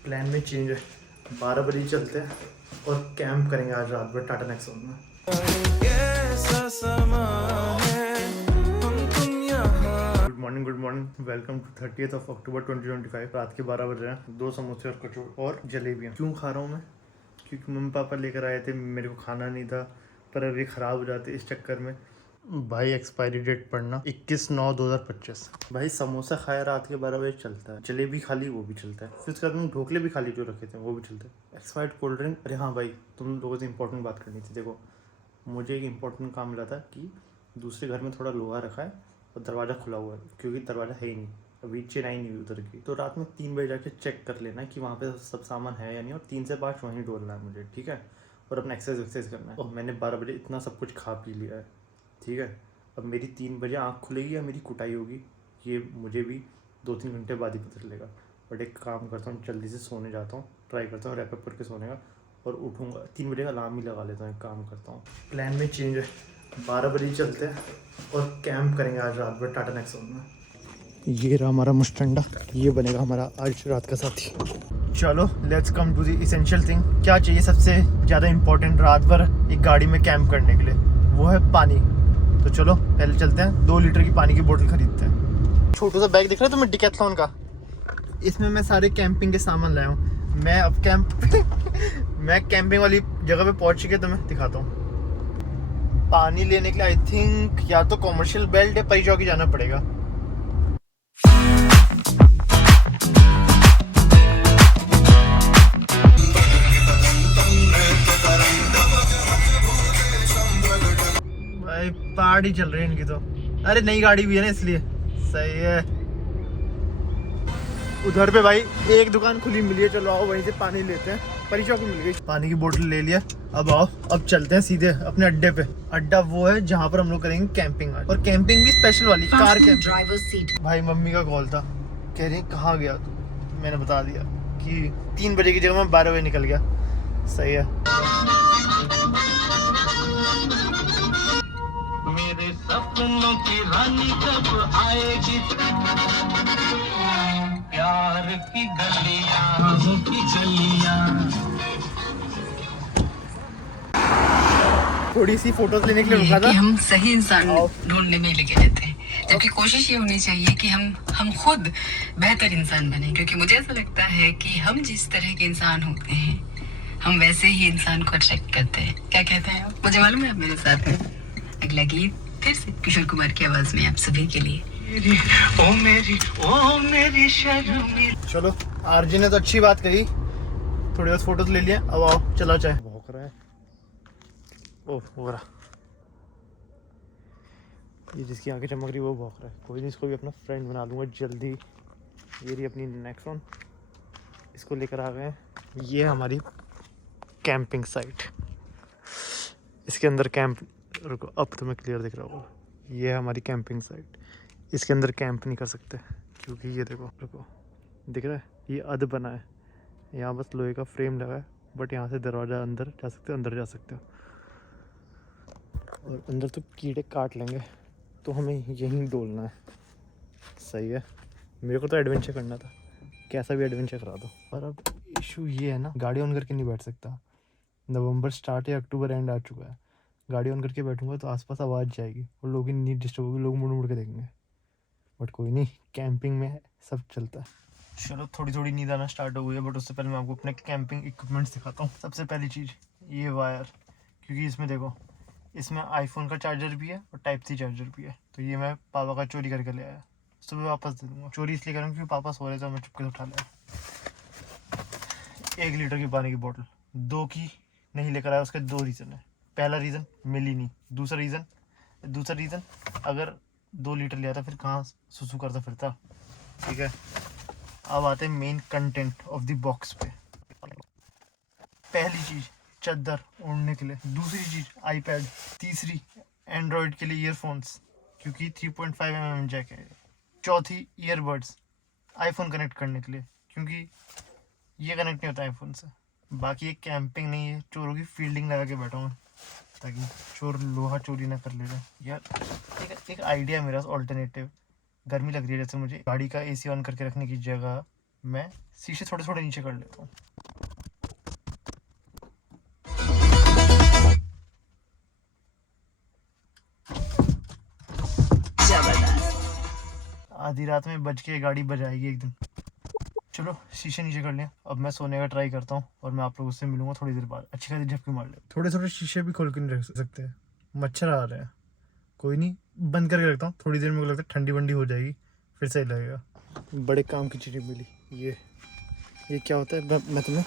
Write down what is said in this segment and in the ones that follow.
Plan में change है। 12 बजे चलते हैं और कैंप करेंगे आज रात भर टाटा नेक्सॉन में। Good morning, welcome to 30th of October 2025। रात के 12 बज रहे हैं। 2 समोसे और कचौड़ी और जलेबियाँ। क्यों खा रहा हूँ मैं? क्योंकि मम्मी पापा लेकर आए थे, मेरे को खाना नहीं था, पर अभी ख़राब हो जाते इस चक्कर में। भाई एक्सपायरी डेट पढ़ना 21/9/2025। भाई समोसा खाया रात के 12 बजे चलता है, जलेबी खा ली वो भी चलता है, फिर उसके बाद में ढोकले भी खा ली जो रखे थे वो भी चलते हैं। Expired cold drink. अरे हाँ भाई, तुम लोगों से इंपॉर्टेंट बात करनी थी। देखो, मुझे एक इंपॉर्टेंट काम मिला था कि दूसरे घर में थोड़ा लोहा रखा है और दरवाज़ा खुला हुआ है, क्योंकि दरवाज़ा है ही नहीं, अभी चिनाई नहीं हुई उधर की। तो रात में 3 बजे जाके चेक कर लेना कि वहाँ पे सब सामान है या नहीं, और 3 से 5 वहीं डोलना है मुझे, ठीक है? और अपना एक्सरसाइज करना है। और मैंने 12 बजे इतना सब कुछ खा पी लिया है, ठीक है? अब मेरी 3 बजे आँख खुलेगी या मेरी कुटाई होगी, ये मुझे भी 2-3 घंटे बाद ही पता चलेगा। बट एक काम करता हूँ, जल्दी से सोने जाता हूँ, ट्राई करता हूँ रैप अप करके सोने का, और उठूँगा 3 बजे का अलार्म ही लगा लेता हूँ। एक काम करता हूँ, प्लान में चेंज है। 12 बजे चलते हैं और कैंप करेंगे आज रात भर टाटा नेक्सॉन में। ये रहा हमारा मुस्टंडा, ये बनेगा हमारा आज रात का साथी। चलो let's come to the essential thing. क्या चाहिए सबसे ज़्यादा इम्पोर्टेंट रात भर एक गाड़ी में कैंप करने के लिए? वो है पानी। तो चलो पहले चलते हैं, 2 लीटर की पानी की बोतल खरीदते हैं। छोटा सा बैग दिख रहा है तुम्हें डिकैथलॉन का? इसमें मैं सारे कैंपिंग के सामान लाया हूँ। मैं अब मैं कैंपिंग वाली जगह पे पहुँच के तुम्हें दिखाता हूँ। पानी लेने के लिए आई थिंक या तो कॉमर्शियल बेल्ट या परी चौकी जाना पड़ेगा। भाई पहाड़ी चल रही है इनकी तो। अरे नई गाड़ी भी है ना, इसलिए सही है। उधर पे भाई एक दुकान खुली मिली है, चलो आओ वहीं से पानी लेते हैं। परी चौकी मिल गई, पानी की बोतल ले लिया। अब आओ, अब चलते हैं सीधे अपने अड्डे पे। अड्डा वो है जहाँ पर हम लोग करेंगे कैंपिंग आज, और कैंपिंग भी स्पेशल वाली कार कैंपिंग। भाई मम्मी का कॉल था, कह रही कहाँ गया तू? मैंने बता दिया कि 3 बजे की जगह मैं 12 बजे निकल गया। सही है। मेरे सपनों की रानी कब आएगी? प्यार की गलियां की गलियां। थोड़ी सी फोटोज लेने के लिए रुका था। हम सही इंसान ढूंढने में लगे रहते हैं, जबकि कोशिश ये होनी चाहिए कि हम खुद बेहतर इंसान बने, क्योंकि मुझे ऐसा लगता है कि हम जिस तरह के इंसान होते हैं हम वैसे ही इंसान को अट्रैक्ट करते हैं। क्या कहते हैं आप? मुझे मालूम है आप मेरे साथ हैं। अगला गीत फिर से किशोर कुमार की आवाज में आप सभी के लिए। ओ मेरी शर्मी। चलो, आरजी ने तो अच्छी बात कही, थोड़ी बहुत फोटोज ले लिए। अब आओ चला चाहे। भौंक रहा है। ओह हो रहा, ये जिसकी आंखें चमक रही वो भौंक रहा है। कोई नहीं, इसको भी अपना फ्रेंड बना लूँगा जल्दी। ये रही अपनी नेक्सॉन, इसको लेकर आ गए हैं। ये हमारी कैंपिंग साइट, इसके अंदर कैंप। रुको, अब तुम्हें क्लियर दिख रहा होगा। ये है हमारी कैंपिंग साइट, इसके अंदर कैंप नहीं कर सकते क्योंकि ये देखो, रुको दिख रहा है, ये अध बना है। यहाँ बस लोहे का फ्रेम लगा है, बट यहाँ से दरवाज़ा अंदर जा सकते हो, अंदर जा सकते हो। और अंदर तो कीड़े काट लेंगे, तो हमें यहीं डोलना है। सही है। मेरे को तो एडवेंचर करना था, कैसा भी एडवेंचर करा दो। पर अब इशू ये है ना, गाड़ी ऑन करके नहीं बैठ सकता। नवंबर स्टार्ट है, अक्टूबर एंड आ चुका है। गाड़ी ऑन करके बैठूंगा तो आसपास आवाज़ जाएगी और लोगों की नींद डिस्टर्ब होगी, लोग मुड़ मुड़ के देखेंगे। बट कोई नहीं, कैंपिंग में सब चलता है। चलो, थोड़ी थोड़ी नींद आना स्टार्ट हो गई है, बट उससे पहले मैं आपको अपने कैंपिंग इक्विपमेंट्स दिखाता हूँ। सबसे पहली चीज़ ये वायर, क्योंकि इसमें देखो, इसमें आईफोन का चार्जर भी है और टाइप सी चार्जर भी है। तो ये मैं पापा का चोरी करके ले आया, सुबह वापस दे दूँगा। चोरी इसलिए करूँ क्योंकि पापा सो रहे थे, मैं चुपके से उठा लिया। 1 लीटर की पानी की बोतल, 2 की नहीं लेकर आया, उसके 2 रीज़न है। पहला रीज़न, मिली नहीं। दूसरा रीज़न अगर 2 लीटर लिया था फिर कहाँ सुसु करता फिरता, ठीक है? अब आते हैं main content of the box पे। पहली चीज़ चादर ओढ़ने के लिए, दूसरी चीज़ आईपैड, तीसरी एंड्रॉयड के लिए ईयरफोन्स, क्योंकि 3.5 mm जैक है। चौथी ईयरबड्स, आईफोन कनेक्ट करने के लिए, क्योंकि ये कनेक्ट नहीं होता आईफोन से। बाकी ये कैंपिंग नहीं है, चोरों की फील्डिंग लगा के बैठा हूँ ताकि चोर लोहा चोरी ना कर ले जाए। यार एक आइडिया मेरा ऑल्टरनेटिव। गर्मी लग रही है जैसे मुझे, गाड़ी का एसी ऑन करके रखने की जगह मैं शीशे थोड़े थोड़े नीचे कर लेता हूँ। आधी रात में बज के गाड़ी बजाएगी एक दिन। चलो शीशे नीचे कर लिया, अब मैं सोने का ट्राई करता हूँ और मैं आप लोगों से मिलूंगा थोड़ी देर बाद। अच्छी खासी झपकी मार ले। थोड़े थोड़े शीशे भी खोल के नहीं रख सकते, मच्छर आ रहे हैं। कोई नहीं, बंद करके रखता हूँ, थोड़ी देर में मुझे लगता है ठंडी वंडी हो जाएगी, फिर सही लगेगा। बड़े काम की चीज़ें मिली। ये क्या होता है मैं तुम्हें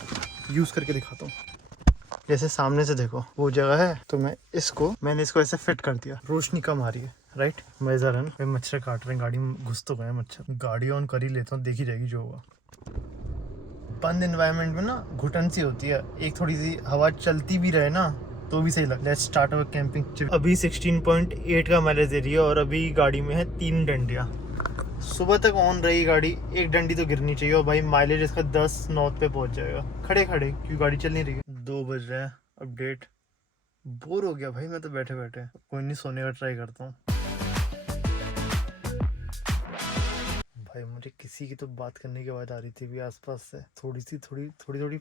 यूज़ करके दिखाता हूँ। जैसे सामने से देखो वो जगह है, तो मैंने इसको ऐसे फिट कर दिया, रोशनी कम आ रही है, राइट। मज़ेदार है ना। मच्छर काट रहे हैं, गाड़ी में घुस तो गए मच्छर। गाड़ी ऑन कर ही लेता हूँ, देखी जाएगी जो होगा। बंद एनवायरनमेंट में ना घुटन सी होती है, एक थोड़ी सी हवा चलती भी रहे ना तो भी सही लगता है। Let's start our camping. अभी 16.8 का माइलेज दे रही है और अभी गाड़ी में है 3 डंडियाँ। सुबह तक ऑन रही गाड़ी, एक डंडी तो गिरनी चाहिए और भाई माइलेज इसका 10 नॉर्थ पे पहुंच जाएगा खड़े खड़े, क्योंकि गाड़ी चल नहीं रही है। 2 बज रहे हैं। अपडेट, बोर हो गया भाई मैं तो बैठे बैठे। कोई नहीं, सोने का ट्राई करता हूँ। भाई मुझे किसी की तो बात करने की आवाज आ रही थी भी आसपास से, थोड़ी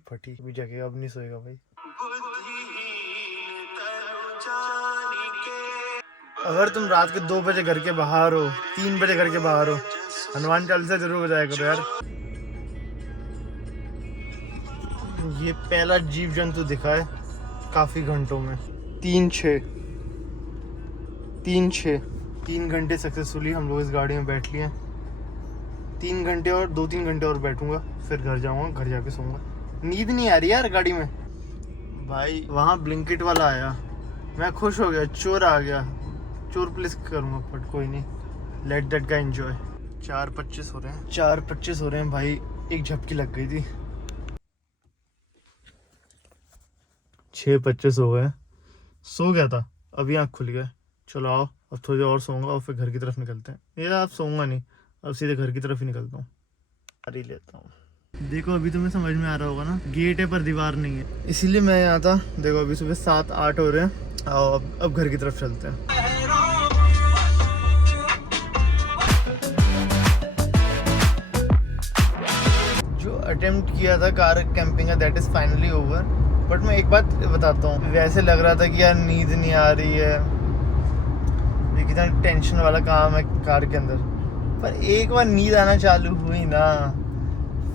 फटी। अभी जगह, अब नहीं सोएगा भाई। अगर तुम रात के 2 बजे घर के बाहर हो, 3 बजे घर के बाहर हो, हनुमान चालीसा जरूर बजाया करो यार। ये पहला जीव जंतु दिखा है काफी घंटों में। 3 घंटे सक्सेसफुली हम लोग इस गाड़ी में बैठ लिए। 3 घंटे और 2-3 घंटे और बैठूंगा, फिर घर जाऊंगा, घर जाके सोऊंगा। नींद नहीं आ रही यार गाड़ी में। भाई वहाँ ब्लिंकिट वाला आया, मैं खुश हो गया, चोर आ गया, चोर पुलिस करूंगा, बट कोई नहीं, लेट दैट गाय एंजॉय। 4:25 हो रहे हैं भाई, एक झपकी लग गई थी। 6:25 हो गए, सो गया था, अभी आँख खुल गया। चलो आओ, अब थोड़ी देर और सोऊंगा और फिर घर की तरफ निकलते हैं। यार अब सोऊंगा नहीं, अब सीधे घर की तरफ ही निकलता हूँ, कर ही लेता हूँ। देखो अभी तुम्हें समझ में आ रहा होगा ना, गेट है पर दीवार नहीं है, इसीलिए मैं यहाँ था। देखो अभी सुबह 7-8 हो रहे हैं। आओ अब घर की तरफ चलते हैं। जो अटेम्प्ट किया था कार कैंपिंग का, that is finally over. But मैं एक बात बताता हूँ, वैसे लग रहा था कि यार नींद नहीं आ रही है, ये कितना टेंशन वाला काम है कार के अंदर। पर एक बार नींद आना चालू हुई ना,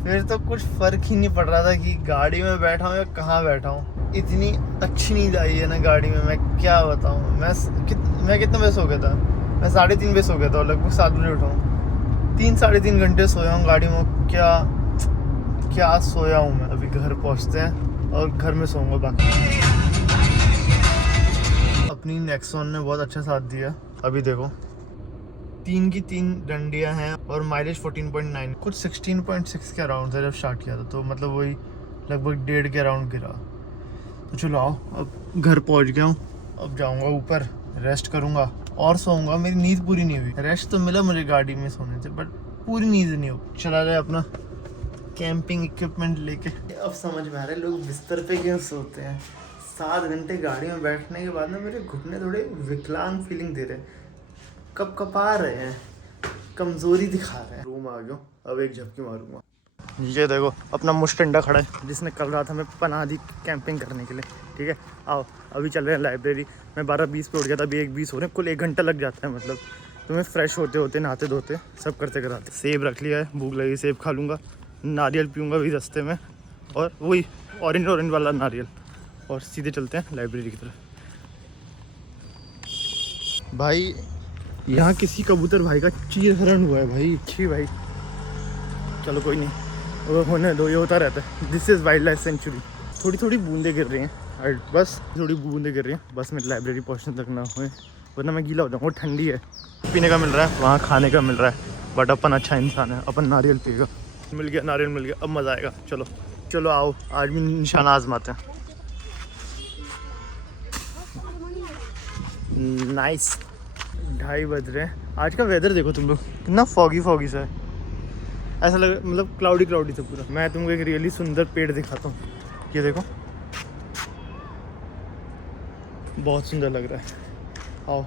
फिर तो कुछ फर्क ही नहीं पड़ रहा था कि गाड़ी में बैठा हूँ या कहाँ बैठा हूँ। इतनी अच्छी नींद आई है ना गाड़ी में, मैं क्या बताऊँ। मैं कितने बजे सो गया था? मैं 3:30 बजे सो गया था और लगभग 7 बजे उठा हूँ। 3-3.5 घंटे सोया हूँ गाड़ी में। क्या सोया हूँ मैं। अभी घर पहुँचते हैं और घर में सोऊंगा। बाकी अपनी नेक्सॉन ने बहुत अच्छा साथ दिया। अभी देखो 3 की 3 डंडियां हैं और माइलेज 14.9, कुछ 16.6 के अराउंड था जब स्टार्ट किया था, तो मतलब वही लगभग 1.5 के अराउंड गिरा। तो चलो आओ, अब घर पहुंच गया हूँ, अब जाऊंगा ऊपर, रेस्ट करूंगा और सोऊंगा। मेरी नींद पूरी नहीं हुई। रेस्ट तो मिला मुझे गाड़ी में सोने से, बट पूरी नींद नहीं हो। चला जाए अपना कैंपिंग इक्विपमेंट लेके। अब समझ में आ रहा है लोग बिस्तर पे क्यों सोते हैं। 7 घंटे गाड़ी में बैठने के बाद ना मेरे घुटने थोड़े विकलांग फीलिंग दे रहे हैं, कपा रहे हैं, कमजोरी दिखा रहे हैं। रूम आ गया, अब एक झपकी मारूंगा। ये देखो अपना मुस्टंडा खड़ा है, जिसने कल रात हमें पनाह दी कैंपिंग करने के लिए। ठीक है, आओ अभी चल रहे हैं लाइब्रेरी। मैं 12:20 पे उठ गया था, अभी 1:20 हो रहे हैं। कुल 1 घंटा लग जाता है, मतलब तुम्हें फ्रेश होते होते, नहाते धोते, सब करते कराते। सेब रख लिया है, भूख लगी, सेब खा लूँगा। नारियल पीऊँगा भी रास्ते में, और वही ऑरेंज वाला नारियल। और सीधे चलते हैं लाइब्रेरी की तरफ। भाई यहाँ किसी कबूतर भाई का चीरहरण हुआ है भाई। छी भाई, चलो कोई नहीं, वो होने दो, ये होता रहता है। This is wild life sanctuary. थोड़ी बूंदें गिर रही हैं, बस थोड़ी बूंदें गिर रही हैं, बस मैं लाइब्रेरी पहुँचने तक ना हुए, वरना मैं गीला हो जाऊँगा। ठंडी है, पीने का मिल रहा है, वहाँ खाने का मिल रहा है, बट अपन अच्छा इंसान है, अपन नारियल पिएगा। मिल गया नारियल, मिल गया, अब मज़ा आएगा। चलो आओ, आज भी निशाना आजमाते हैं। नाइस, 2:30 बज रहे हैं। आज का वेदर देखो तुम लोग, कितना फॉगी सा है, ऐसा लग, मतलब क्लाउडी सा पूरा। मैं तुमको एक रियली सुंदर पेड़ दिखाता हूँ, ये देखो, बहुत सुंदर लग रहा है। आओ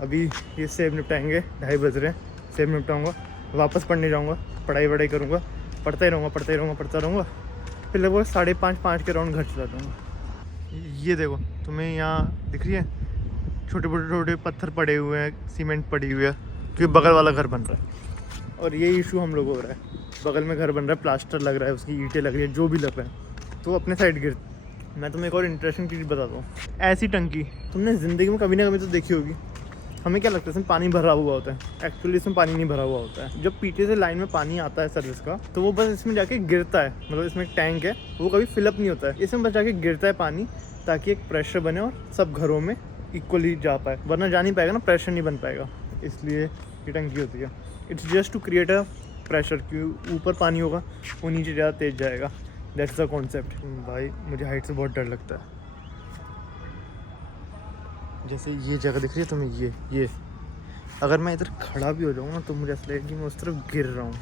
अभी ये सेब निपटाएंगे, 2:30 बज रहे हैं, सेब निपटाऊँगा, वापस पढ़ने जाऊँगा, पढ़ाई करूँगा, पढ़ता ही रहूँगा। फिर लगभग 5:30 के राउंड घर चला जाऊँगा। ये देखो तुम्हें यहाँ दिख रही है, छोटे पत्थर पड़े हुए हैं, सीमेंट पड़ी हुई है, क्योंकि बगल वाला घर बन रहा है। और ये इशू हम लोग हो रहा है, बगल में घर बन रहा है, प्लास्टर लग रहा है, उसकी ईंटें लग रही है, जो भी लग रहा है, तो अपने साइड गिर। मैं तुम्हें एक और इंटरेस्टिंग चीज़ बताता हूँ। ऐसी टंकी तुमने ज़िंदगी में कभी ना कभी तो देखी होगी। हमें क्या लगता है इसमें पानी भरा हुआ होता है, एक्चुअली इसमें पानी नहीं भरा हुआ होता है। जब पीछे से लाइन में पानी आता है सर्विस का, तो वो बस इसमें जाके गिरता है, मतलब इसमें एक टैंक है, वो कभी फिलअप नहीं होता है, इसमें बस जाके गिरता है पानी, ताकि एक प्रेशर बने और सब घरों में इक्वली जा पाए, वरना जा नहीं पाएगा ना, प्रेशर नहीं बन पाएगा, इसलिए ये टंकी होती है। It's just to create a pressure, कि ऊपर पानी होगा वो नीचे ज़्यादा तेज जाएगा। That's the concept. भाई मुझे हाइट से बहुत डर लगता है। जैसे ये जगह दिख रही है तुम्हें, ये अगर मैं इधर खड़ा भी हो जाऊँ ना, तो मुझे ऐसा लगेगा कि मैं उस तरफ गिर रहा हूँ।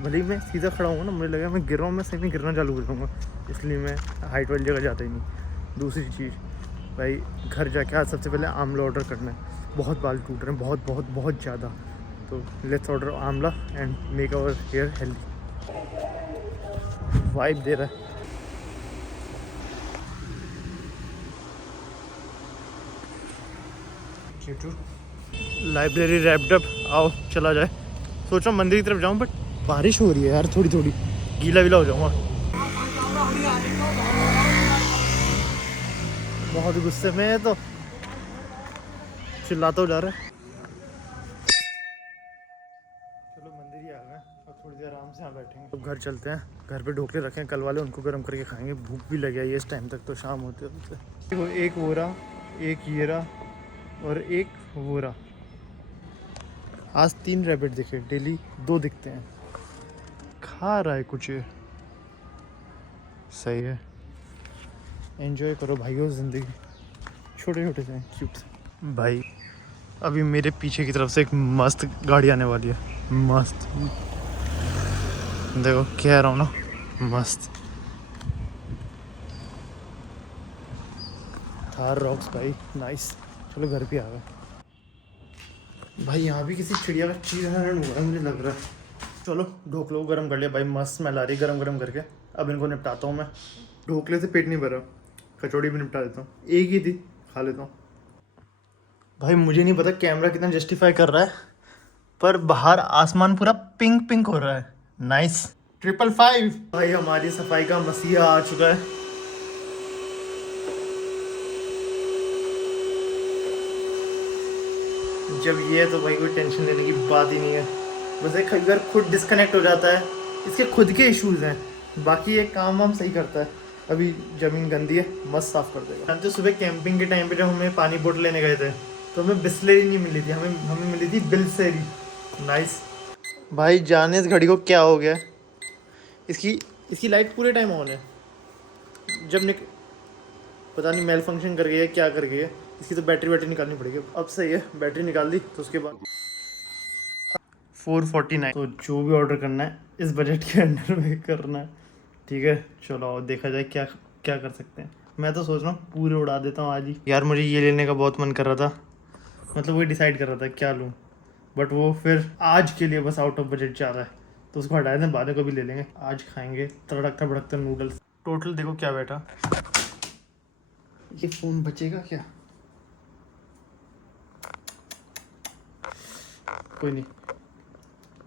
भले ही मैं सीधा खड़ा हूँ ना, मुझे लगेगा मैं गिर रहा हूँ, मैं सही में गिरना चालू हो जाऊँगा, इसलिए मैं हाइट वाली जगह जाता ही नहीं। दूसरी चीज़ भाई, घर जाके आज सबसे पहले आमला ऑर्डर करना है। बहुत बाल टूट रहे हैं, बहुत ज़्यादा। तो let's order amla and make our hair healthy. Vibe दे रहा है। लाइब्रेरी रैप्ड अप, आओ चला जाए। सोच रहा हूँ मंदिर की तरफ जाऊँ, बट बारिश हो रही है यार, थोड़ी गीला हो जाऊँगा। बहुत गुस्से में है, तो चिल्लाता हो जा रहा है। चलो मंदिर ही आ गए, अब थोड़ी देर आराम से यहाँ बैठेंगे। अब घर चलते हैं, घर पे ढोकले रखे हैं कल वाले, उनको गर्म करके खाएंगे। भूख भी लग गई है इस टाइम तक, तो शाम होते होते। एक वो रहा, एक ये रहा, और एक वो रहा। आज 3 रैबिट दिखे, डेली 2 दिखते हैं। खा रहा है कुछ, सही है। एंजॉय करो भाइयों ज़िंदगी, छोटे से क्यूट भाई। अभी मेरे पीछे की तरफ से एक मस्त गाड़ी आने वाली है, मस्त। देखो कह रहा हूँ ना, मस्त। थार रॉक्स भाई, नाइस। चलो घर पे आ गए भाई। यहाँ भी किसी चिड़िया का चीज़ हुआ है मुझे लग रहा है। चलो ढोकले को गर्म कर लिया भाई, मस्त स्मेल आ रही है गरम करके। अब इनको निपटाता हूँ मैं। ढोकले से पेट नहीं भरा, कचौड़ी भी निपटा देता हूँ। एक ही थी, खा लेता हूँ। भाई मुझे नहीं पता कैमरा कितना जस्टिफाई कर रहा है, पर बाहर आसमान पूरा पिंक हो रहा है। नाइस। 555 भाई, हमारी सफाई का मसीहा आ चुका है। जब ये है तो भाई कोई टेंशन लेने की बात ही नहीं है। बस एक अगर खुद डिस्कनेक्ट हो जाता है, इसके खुद के इश्यूज हैं, बाकी ये काम वाम सही करता है। अभी ज़मीन गंदी है, मस्त साफ कर देगा। हम तो सुबह कैंपिंग के टाइम पे जब हमें पानी बोतल लेने गए थे, तो हमें बिस्लेरी नहीं मिली थी, हमें मिली थी बिल्सेरी। नाइस भाई। जाने इस घड़ी को क्या हो गया, इसकी लाइट पूरे टाइम ऑन है। जब पता नहीं मेल फंक्शन कर गई है, क्या कर गई है। इसकी तो बैटरी निकालनी पड़ेगी। अब सही है, बैटरी निकाल दी, तो उसके बाद 449। तो जो भी ऑर्डर करना है इस बजट के अंडर में करना है, ठीक है। चलो देखा जाए क्या कर सकते हैं। मैं तो सोच रहा हूँ पूरे उड़ा देता हूँ आज ही। यार मुझे ये लेने का बहुत मन कर रहा था, मतलब वही डिसाइड कर रहा था क्या लूँ, बट वो फिर आज के लिए बस आउट ऑफ बजट जा रहा है, तो उसको हटा दें, बाद में कभी ले लेंगे। आज खाएंगे तड़कता भड़कता नूडल्स। टोटल देखो क्या बैठा। ये फ़ोन बचेगा क्या? कोई नहीं।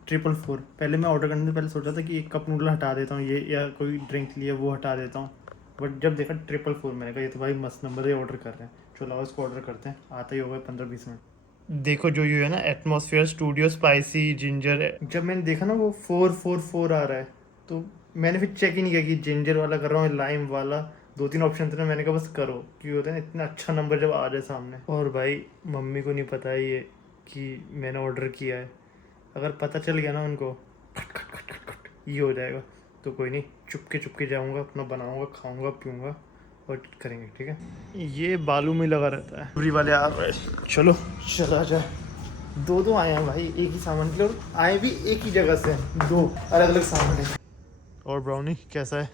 444। पहले मैं ऑर्डर करने से पहले सोचा था कि एक कप नूडल हटा देता हूँ, ये या कोई ड्रिंक लिया वो हटा देता हूँ, बट जब देखा 444, मैंने कहा ये तो भाई मस्त नंबर है, ऑर्डर कर रहे हैं। चलो इसको ऑर्डर करते हैं, आता ही होगा 15-20 मिनट। देखो जो ये है ना, एटमॉस्फेयर स्टूडियो स्पाइसी जिंजर है। जब मैंने देखा ना वो 444 आ रहा है, तो मैंने फिर चेक ही नहीं किया कि जिंजर वाला कर रहा हूँ, लाइम वाला। 2-3 ऑप्शन थे ना, मैंने कहा बस करो, क्योंकि होता है ना इतना अच्छा नंबर जब आ जाए सामने। और भाई मम्मी को नहीं पता है ये कि मैंने ऑर्डर किया है। अगर पता चल गया ना उनको, खट ये हो जाएगा। तो कोई नहीं, चुपके जाऊंगा, अपना बनाऊंगा, खाऊंगा, पीऊंगा और करेंगे, ठीक है। ये बालू में लगा रहता है। पूरी वाले आ रहे, चलो चला जाए। 2 आए हैं भाई एक ही सामान के लिए, और आए भी एक ही जगह से, 2 अलग सामान है। और ब्राउनी कैसा है?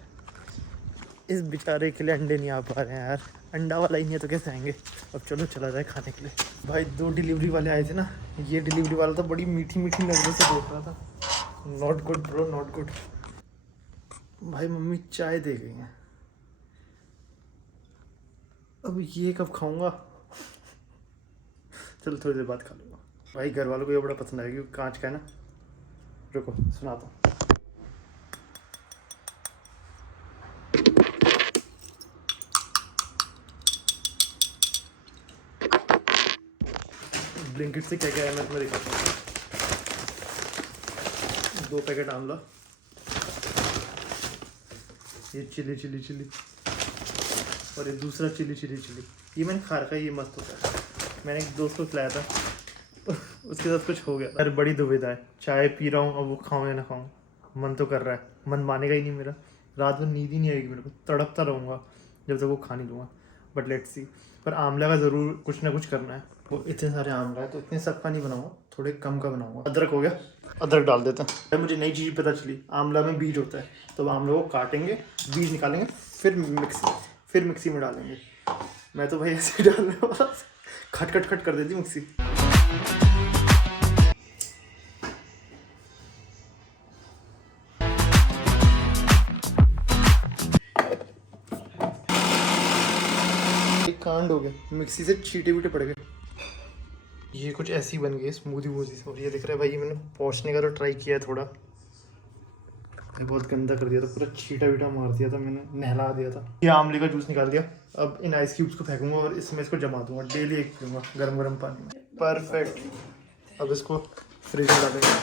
इस बेचारे के लिए अंडे नहीं आ पा रहे हैं यार, अंडा वाला ही नहीं है तो कैसे आएंगे। अब चलो चला जाए खाने के लिए। भाई 2 डिलीवरी वाले आए थे ना, ये डिलीवरी वाला तो बड़ी मीठी नज़रों से देख रहा था, not good bro, not good. भाई मम्मी चाय दे गई हैं, अब ये कब खाऊंगा? चलो थोड़ी देर बाद खा लूँगा। भाई घर वालों को ये बड़ा पसंद आएगा क्योंकि कांच का है ना। रुको सुनाता हूँ। ब्लिंकिट से क्या क्या है मैं तुम्हें दिखाता हूँ। 2 पैकेट आमला, ये चिली चिली चिली, और ये दूसरा चिली चिली चिली। ये मैंने खा रखा है, ये मस्त होता है। मैंने एक दोस्त को खिलाया था उसके साथ कुछ हो गया था। अरे बड़ी दुविधा है, चाय पी रहा हूँ अब वो खाऊं या ना खाऊं। मन तो कर रहा है, मन मानेगा ही नहीं मेरा। रात में नींद ही नहीं आएगी मेरे को, तड़पता रहूँगा जब तक वो खा नहीं लूँगा। But let's see. पर आमला का ज़रूर कुछ ना कुछ करना है। वो इतने सारे आमला है तो इतने सब का नहीं बनाऊँगा, थोड़े कम का बनाऊँगा। अदरक हो गया, अदरक डाल देता हूँ। मुझे नई चीज़ पता चली, आमला में बीज होता है। तो आमला को काटेंगे, बीज निकालेंगे, फिर मिक्सी में डालेंगे। मैं तो भाई ऐसे ही डालने वाला, खट खट खट कर देती मिक्सी। एक कांड हो गया, मिक्सी से छींटे बीटे पड़ गए। ये कुछ ऐसी बन गई स्मूदी वूदी। और ये दिख रहा है भाई, ये मैंने पोंछने का तो ट्राई किया है थोड़ा, ये बहुत गंदा कर दिया था, पूरा छींटा बीटा मार दिया था मैंने, नहला दिया था। ये आमले का जूस निकाल दिया। अब इन आइस क्यूब्स को फेंकूंगा और इसमें इसको जमा दूंगा। डेली एक पीऊंगा गर्म गर्म पानी में। परफेक्ट। अब इसको फ्रिज में डालेंगे।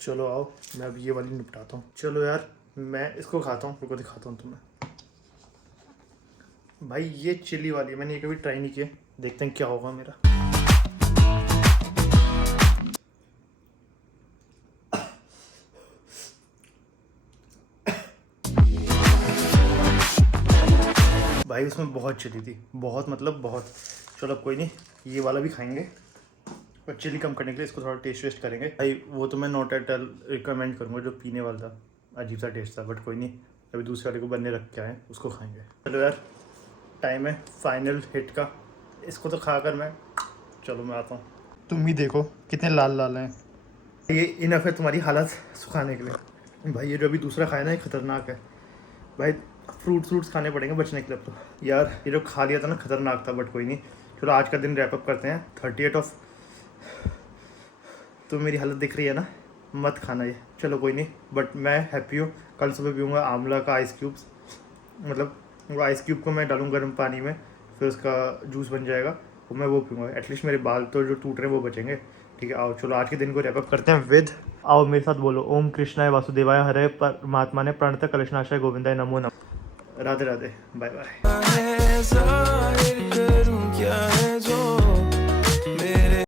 चलो आओ, मैं अब ये वाली निपटाता हूँ। चलो यार मैं इसको खाता हूँ, रुको दिखाता हूँ तुम्हें। भाई ये चिली वाली है, मैंने ये कभी ट्राई नहीं किया, देखते हैं क्या होगा मेरा। भाई उसमें बहुत चिली थी, बहुत मतलब बहुत। चलो कोई नहीं, ये वाला भी खाएंगे। और चिली कम करने के लिए इसको थोड़ा टेस्ट वेस्ट करेंगे। भाई वो तो मैं नॉट एट ऑल रिकमेंड करूँगा, जो पीने वाला था अजीब सा टेस्ट था। बट कोई नहीं, अभी दूसरे वाले को बनने रख के आए, उसको खाएंगे। चलो यार टाइम है फाइनल हिट का, इसको तो खाकर मैं, चलो मैं आता हूँ। तुम भी देखो कितने लाल लाल हैं। ये इनफ है तुम्हारी हालत सुखाने के लिए। भाई ये जो अभी दूसरा खाया ना, ये खतरनाक है भाई। फ्रूट्स खाने पड़ेंगे बचने के लिए। अब तो यार ये जो खा लिया था ना, खतरनाक था। बट कोई नहीं, चलो आज का दिन रैप अप करते हैं। 30 ऑफ, तो मेरी हालत दिख रही है ना, मत खाना ये। चलो कोई नहीं, बट मैं हैप्पी हूँ। कल सुबह पीऊँगा आंवला का आइस क्यूब्स, मतलब वो आइस क्यूब को मैं डालूँ गर्म पानी में, फिर उसका जूस बन जाएगा, तो मैं वो पीऊँगा। एटलीस्ट मेरे बाल तो जो टूट रहे हैं वो बचेंगे। ठीक है आओ, चलो आज के दिन को रैप अप करते हैं विद, आओ मेरे साथ बोलो, ओम कृष्णाय वासुदेवाय हरे परमात्मा ने प्रणत कलशनाशाय गोविंदाय नमो नमः। Radhe Radhe, bye bye.